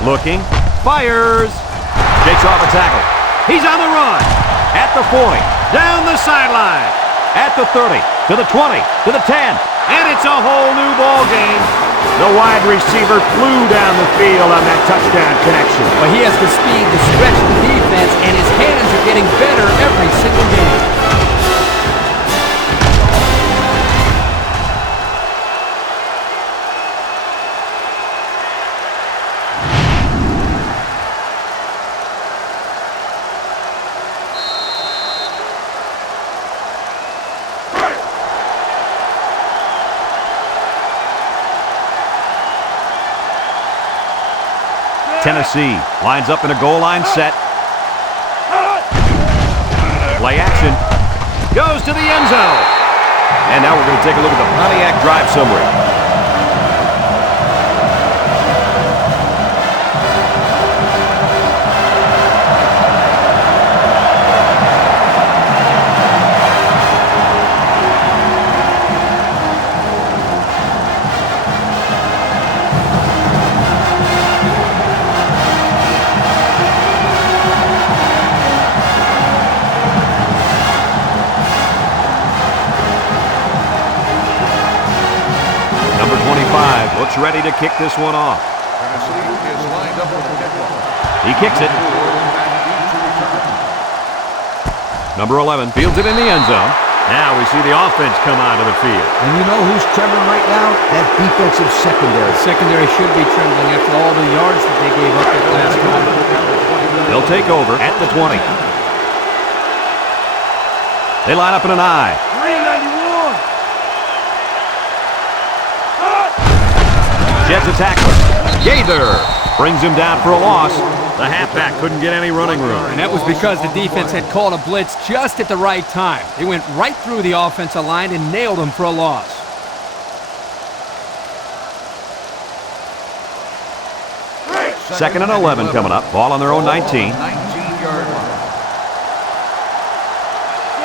Looking. Fires. Shakes off a tackle. He's on the run. At the 40. Down the sideline. At the 30. To the 20. To the 10. And it's a whole new ball game. The wide receiver flew down the field on that touchdown connection. But he has the speed to stretch the defense, and his hands are getting better every single game. Tennessee lines up in a goal line set. Play action. Goes to the end zone. And now we're going to take a look at the Pontiac drive summary. Looks ready to kick this one off. Tennessee is lined up with the kickoff. He kicks it. Number 11 fields it in the end zone. Now we see the offense come onto the field. And you know who's trembling right now? That defensive secondary. Secondary should be trembling after all the yards that they gave up that last time. They'll take over at the 20. They line up in an I. Jets a tackler. Gaither brings him down for a loss. The halfback couldn't get any running room. And that was because the defense had called a blitz just at the right time. They went right through the offensive line and nailed him for a loss. Second and 11 coming up. Ball on their own 19. 19-yard line.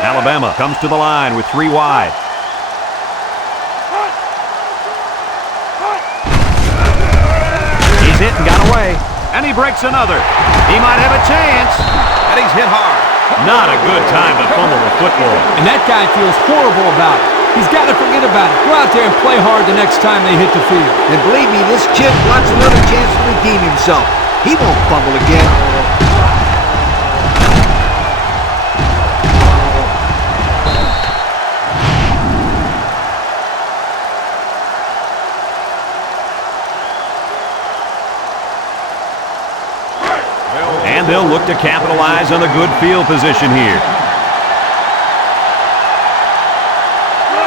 Alabama comes to the line with 3 wide. Hit and got away, and he breaks another. He might have a chance, and he's hit hard. Not a good time to fumble the football. And that guy feels horrible about it. He's got to forget about it. Go out there and play hard the next time they hit the field. And believe me, this kid wants another chance to redeem himself. He won't fumble again. And they'll look to capitalize on the good field position here.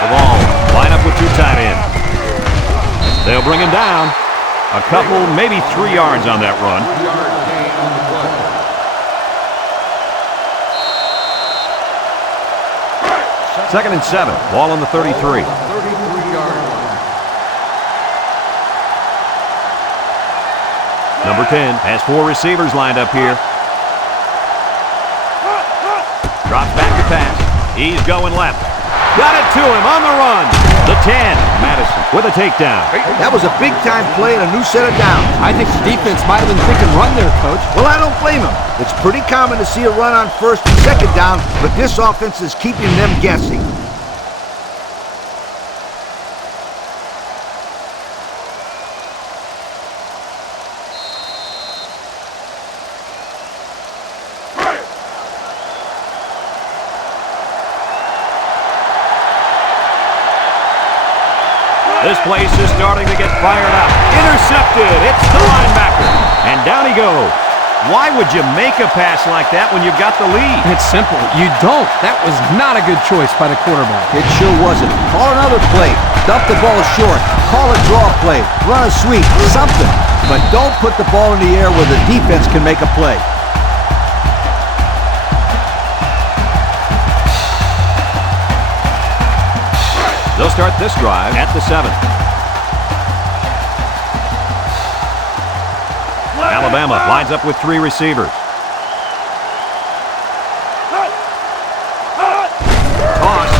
The ball, line up with 2 tight ends. They'll bring him down. A couple, maybe 3 yards on that run. 2-yard gain on the play. Second and 7, ball on the 33. 33-yard line. Number 10 has 4 receivers lined up here. Drops back to pass. He's going left. Got it to him on the run. The 10, Madison with a takedown. That was a big-time play and a new set of downs. I think the defense might have been thinking run there, Coach. Well, I don't blame him. It's pretty common to see a run on first and second down, but this offense is keeping them guessing. This place is starting to get fired up. Intercepted. It's the linebacker. And down he goes. Why would you make a pass like that when you've got the lead? It's simple. You don't. That was not a good choice by the quarterback. It sure wasn't. Call another play. Dump the ball short. Call a draw play. Run a sweep. Something. But don't put the ball in the air where the defense can make a play. They'll start this drive at the 7. Alabama lines up with 3 receivers. Toss.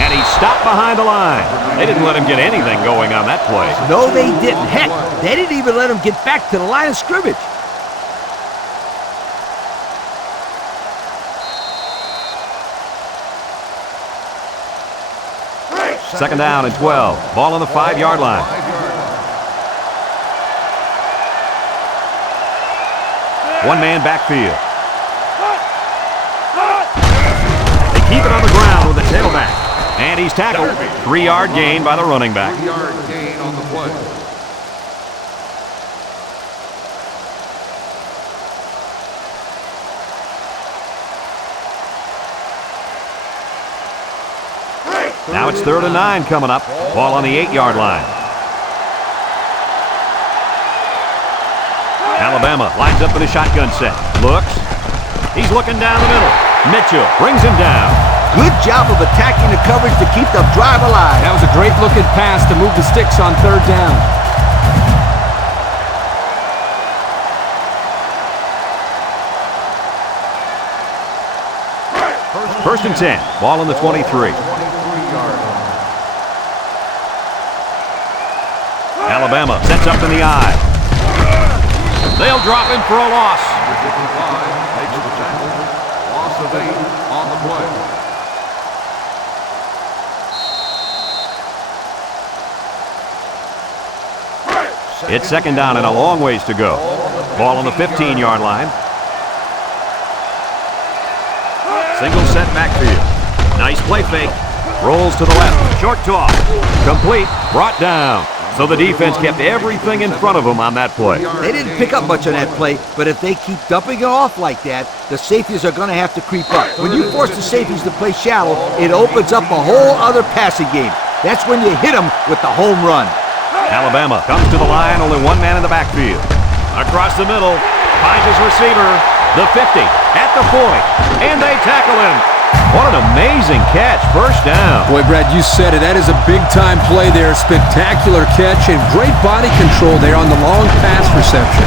And he's stopped behind the line. They didn't let him get anything going on that play. No, they didn't. Heck, they didn't even let him get back to the line of scrimmage. Second down and 12. Ball on the 5-yard line. One-man backfield. They keep it on the ground with the tailback. And he's tackled. 3-yard gain by the running back. 3-yard gain on the play. Now it's 3rd and 9 coming up. Ball on the 8-yard line. Alabama lines up in a shotgun set. Looks. He's looking down the middle. Mitchell brings him down. Good job of attacking the coverage to keep the drive alive. That was a great looking pass to move the sticks on 3rd down. First and 10. Ball on the 23. Alabama sets up in the eye. They'll drop him for a loss. 55 makes the tackle. Loss of 8 on the play. It's second down and a long ways to go. Ball on the 15-yard line. Single set backfield. Nice play fake. Rolls to the left. Short toss. Complete. Brought down. So the defense kept everything in front of them on that play. They didn't pick up much on that play, but if they keep dumping it off like that, the safeties are going to have to creep up. When you force the safeties to play shallow, it opens up a whole other passing game. That's when you hit them with the home run. Alabama comes to the line, only one man in the backfield. Across the middle, finds his receiver, the 50, at the 40, and they tackle him. What an amazing catch, first down. Boy, Brad, you said it. That is a big-time play there. Spectacular catch and great body control there on the long pass reception.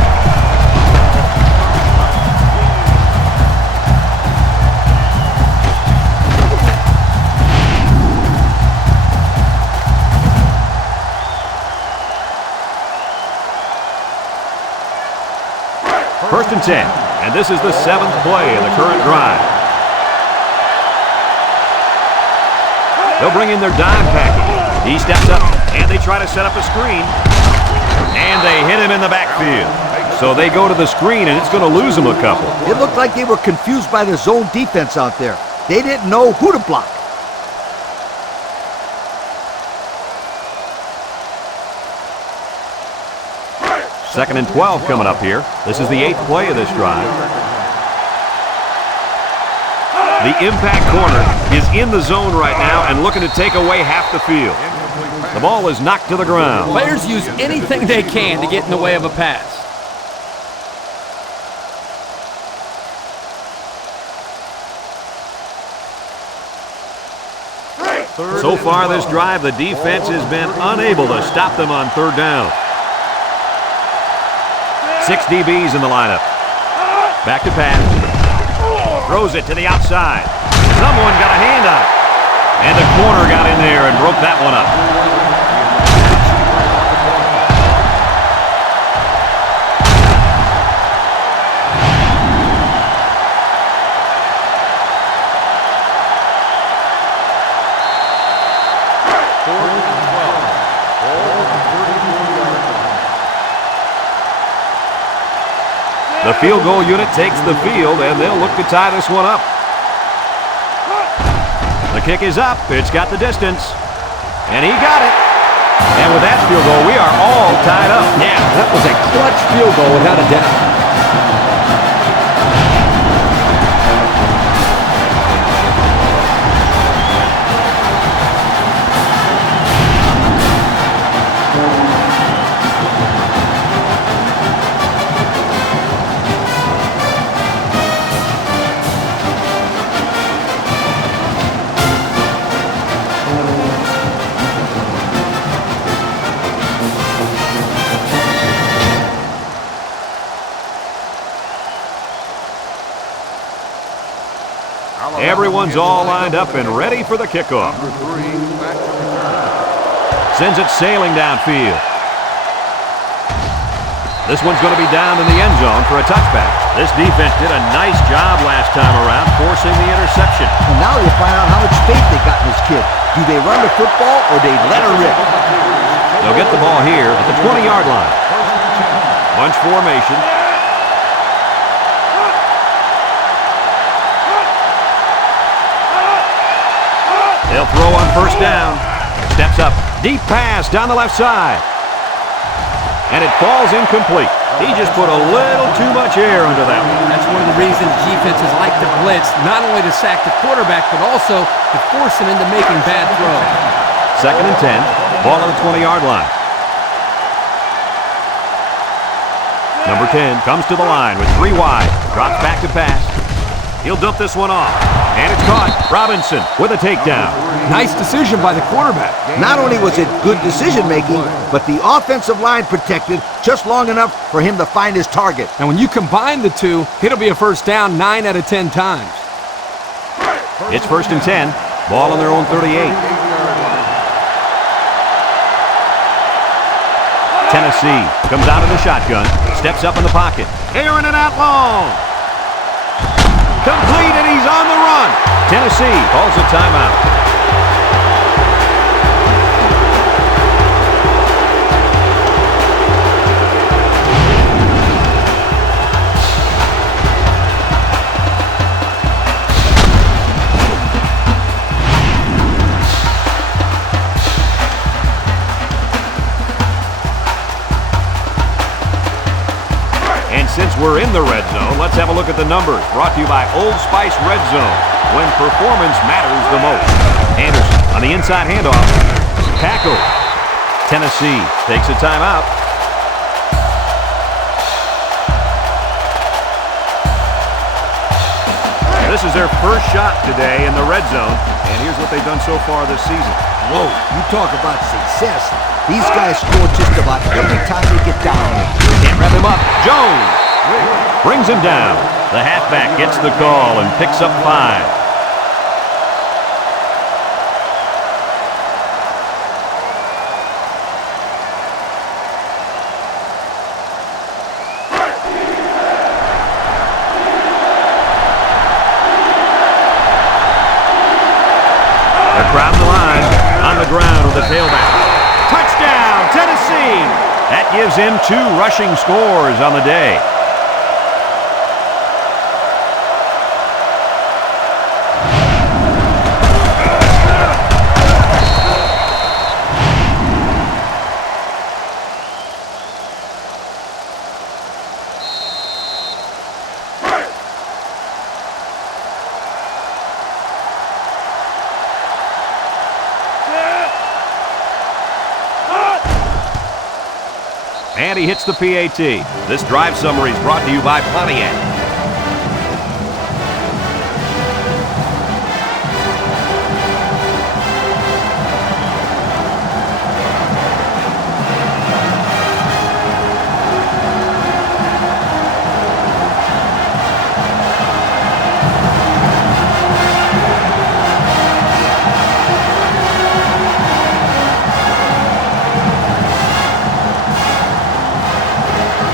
First and 10, and this is the 7th play of the current drive. They'll bring in their dime package. He steps up, and they try to set up a screen. And they hit him in the backfield. So they go to the screen, and it's going to lose them a couple. It looked like they were confused by the zone defense out there. They didn't know who to block. Second and 12 coming up here. This is the 8th play of this drive. The impact corner is in the zone right now and looking to take away half the field. The ball is knocked to the ground. Players use anything they can to get in the way of a pass. So far this drive, the defense has been unable to stop them on 3rd down. 6 DBs in the lineup. Back to pass. Throws it to the outside. Someone got a hand on it. And the corner got in there and broke that one up. The field goal unit takes the field, and they'll look to tie this one up. The kick is up. It's got the distance. And he got it. And with that field goal, we are all tied up. Yeah, that was a clutch field goal without a doubt. Everyone's all lined up and ready for the kickoff. Number 3, back to return. Sends it sailing downfield. This one's going to be down in the end zone for a touchback. This defense did a nice job last time around forcing the interception. And now you find out how much faith they got in this kid. Do they run the football or they let her rip? They'll get the ball here at the 20-yard line. Bunch formation. They'll throw on first down. Steps up. Deep pass down the left side. And it falls incomplete. He just put a little too much air under that one. That's one of the reasons defenses like to blitz, not only to sack the quarterback, but also to force him into making bad throws. 2nd and 10. Ball on the 20-yard line. Number 10 comes to the line with 3 wide. Drops back to pass. He'll dump this one off. And it's caught. Robinson with a takedown. Nice decision by the quarterback. Not only was it good decision-making, but the offensive line protected just long enough for him to find his target. And when you combine the two, it'll be a first down 9 out of 10 times. It's 1st and 10. Ball on their own 38. Tennessee comes out in the shotgun. Steps up in the pocket. Airing it out long. Complete, and he's on the run. Tennessee calls a timeout. Since we're in the red zone, let's have a look at the numbers. Brought to you by Old Spice Red Zone, when performance matters the most. Anderson on the inside handoff. Tackle. Tennessee takes a timeout. This is their first shot today in the red zone, and here's what they've done so far this season. Whoa, you talk about success. These guys score just about every time they get down here. Can't rev him up. Jones brings him down. The halfback gets the call and picks up 5. They're crowding the line on the ground with the tailback. Touchdown, Tennessee! That gives him 2 rushing scores on the day. And he hits the PAT. This drive summary is brought to you by Pontiac.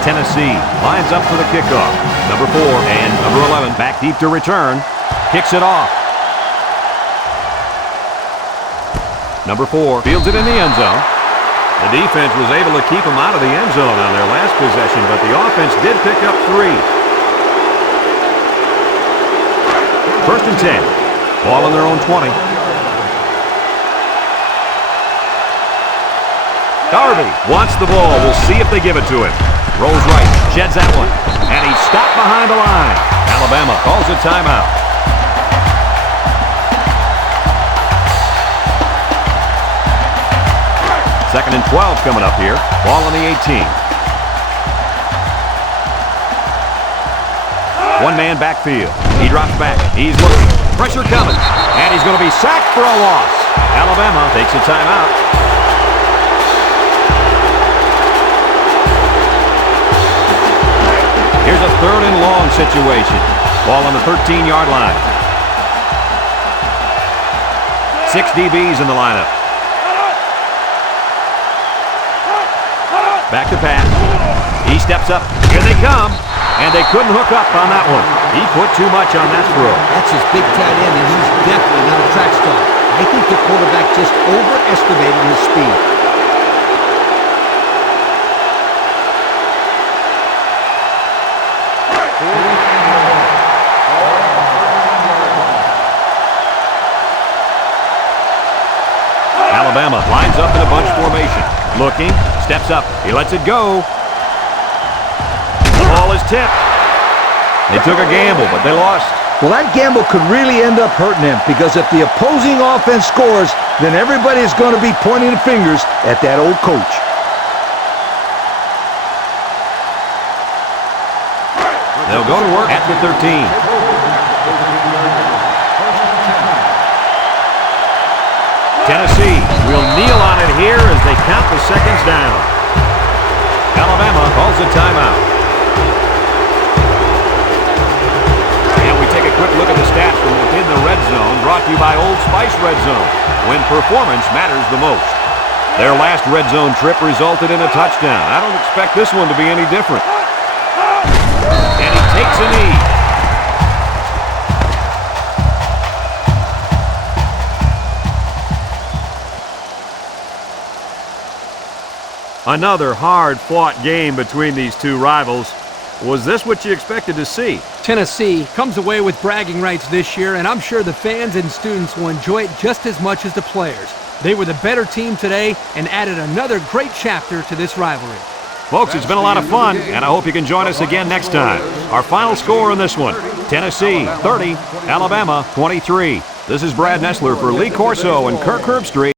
Tennessee lines up for the kickoff. Number 4 and number 11 back deep to return. Kicks it off. Number 4 fields it in the end zone. The defense was able to keep him out of the end zone on their last possession, but the offense did pick up 3. 1st and 10. Ball on their own 20. Darby wants the ball. We'll see if they give it to him. Rolls right, sheds that one, and he's stopped behind the line. Alabama calls a timeout. Second and 12 coming up here. Ball on the 18. One-man backfield. He drops back. He's looking. Pressure coming, and he's going to be sacked for a loss. Alabama takes a timeout. Here's a 3rd and long situation. Ball on the 13-yard line. 6 DBs in the lineup. Back to pass. He steps up. Here they come. And they couldn't hook up on that one. He put too much on that throw. That's his big tight end, and he's definitely not a track star. I think the quarterback just overestimated his speed. Alabama lines up in a bunch formation. Looking, steps up. He lets it go. The ball is tipped. They took a gamble, but they lost. Well, that gamble could really end up hurting them, because if the opposing offense scores, then everybody's going to be pointing the fingers at that old coach. They'll go to work at the 13. Tennessee will kneel on it here as they count the seconds down. Alabama calls a timeout. And we take a quick look at the stats from within the red zone, brought to you by Old Spice Red Zone, when performance matters the most. Their last red zone trip resulted in a touchdown. I don't expect this one to be any different. And he takes a knee. Another hard-fought game between these two rivals. Was this what you expected to see? Tennessee comes away with bragging rights this year, and I'm sure the fans and students will enjoy it just as much as the players. They were the better team today and added another great chapter to this rivalry. Folks, it's been a lot of fun, and I hope you can join us again next time. Our final score in this one, Tennessee 30, Alabama 23. This is Brad Nessler for Lee Corso and Kirk Herbstreit.